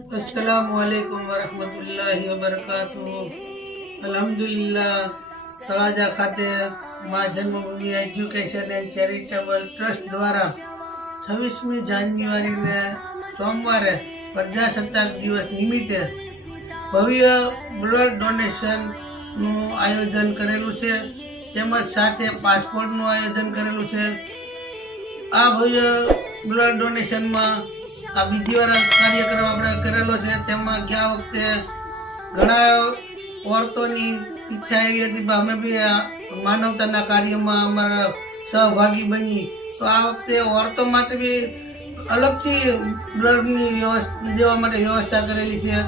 अस्सलामुअलैकुम वरहमतुल्लाहि वबरकातुहू। अल्हम्दुलिल्लाह तळाજા ખાતે મા જન્મભૂમિ એજ્યુકેશન એન્ડ ચેરિટેબલ ટ્રસ્ટ દ્વારા 26મી જાન્યુઆરીને સોમવારે પ્રજાસત્તાક દિવસ નિમિત્તે ભવ્ય બ્લડ ડોનેશનનું આયોજન કરેલું છે, તેમજ સાથે પાસપોર્ટનું આયોજન કરેલું છે। આ ભવ્ય બ્લડ ડોનેશનમાં આ બીજી વાર કાર્યક્રમ આપણે કરેલો છે, તેમાં ગયા વખતે ઘણા औरतों इच्छा एवी थी अमे भी मानवता कार्यમાં અમારા सहभागी बनी। तो आ वखते औरतों माटे भी अलग थी ब्लडनी देवा माटे व्यवस्था करेली है।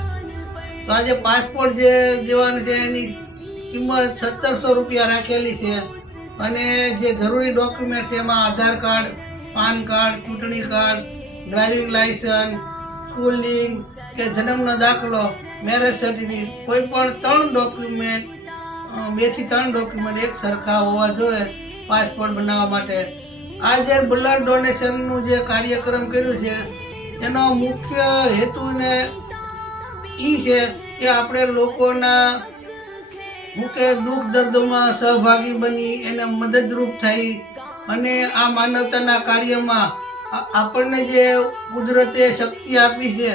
तो आज पासपोर्ट जे देवानुं छे एनी किंमत 1700 रुपया राखेली है अने जे जरूरी डॉक्यूमेंट है एमां आधार कार्ड, पान कार्ड, चूंटणी card, driving licence, school leaving के जन्मनो दाखलो, मैरेज सर्टिफिकेट, कोईपण 3 डॉक्यूमेंट 2 થી 3 डॉक्यूमेंट एक सरखा होवा जोईए पासपोर्ट बनाववा माटे। आ जे ब्लड डोनेशननुं जे कार्यक्रम कर्यो छे एनो मुख्य हेतु ने ई छे के आपणे लोकोना मुके दुख दर्दोमां सहभागी बनी एने मददरूप थाई अने आ मानवताना कार्यमां આપણને જે કુદરતે શક્તિ આપી છે,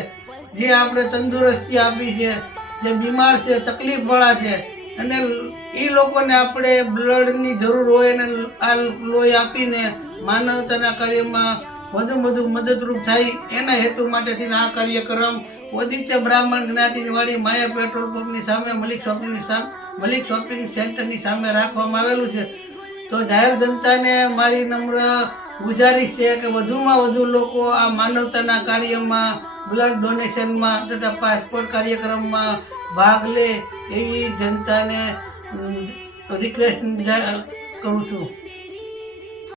જે આપણે તંદુરસ્તી આપી છે, જે બીમાર છે, તકલીફવાળા છે અને એ લોકોને આપણે બ્લડની જરૂર હોય અને આ લોહી આપીને માનવતાના કાર્યમાં વધુ મદદરૂપ થાય એના હેતુ માટેથી આ કાર્યક્રમ ઓદિત્ય બ્રાહ્મણ જ્ઞાતિની વાડી માયા પેટ્રોલ પંપની સામે મલિક શોપિંગ સેન્ટરની સામે રાખવામાં આવેલું છે। તો જાહેર જનતાને મારી નમ્ર गुजारिश है कि વધુમાં વધુ લોકો આ માનવતાના કાર્યમાં બ્લડ ડોનેશનમાં તથા પાસપોર્ટ કાર્યક્રમમાં ભાગ લે એવી જનતાને રિક્વેસ્ટ કરું છું।